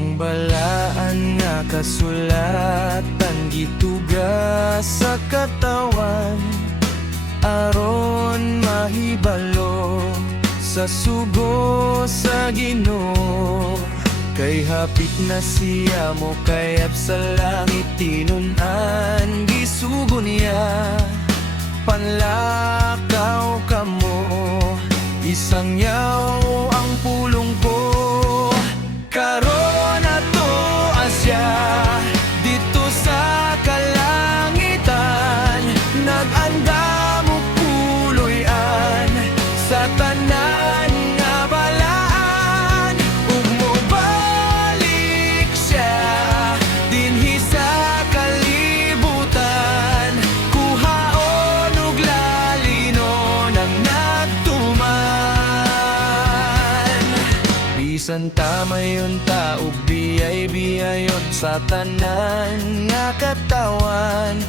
Ang balaan nga kasulatan gituga sa katawan, aron mahibalo sa sugo sa Ginoo. Kay hapit na siya mo kayap sa langit tinun-an gisugo niya. Panlakaw kamo, isang yaw ang pulong ko. Karon ato asya dito sa kalangitan, nag-anda mo puloy-an sa tanan nga balaan. Ug mobalik siya dinhi sa kalibutan, kuhaon ug lalinon ang nagtuman. Bisan tamayon ta ug biyay-biyayot sa tanan nga katawan,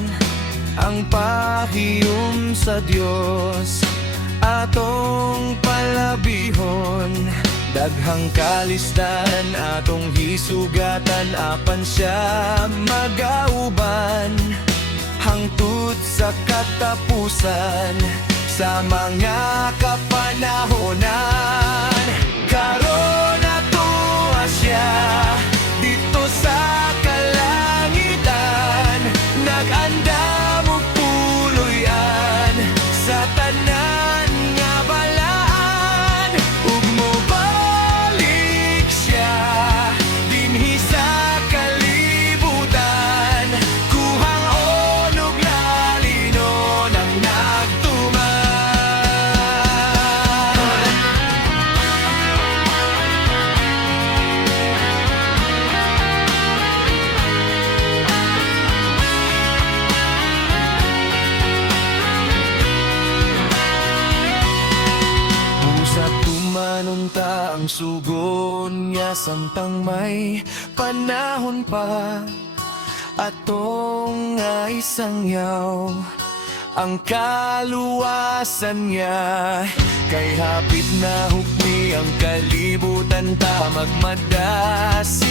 ang pahiyom sa Dios atong palabihon. Daghang kalisdan atong hisugatan, apan siya magauban hangtod sa katapusan sa mga kapanahonan. Karon ato asya dito sa kalangitan, nag-anda mo puloy-an sa tanan nga balaan. Ug mobalik siya dinhi sa kalibutan, kuhang-on ug lalinon ang nagtuman. Busa tumanunta ang sugon niya, samtang may panahon pa atong nga isang yaw ang kaluwasan niya. Kay hapit na hukmi ang kalibutan ta, magmadasi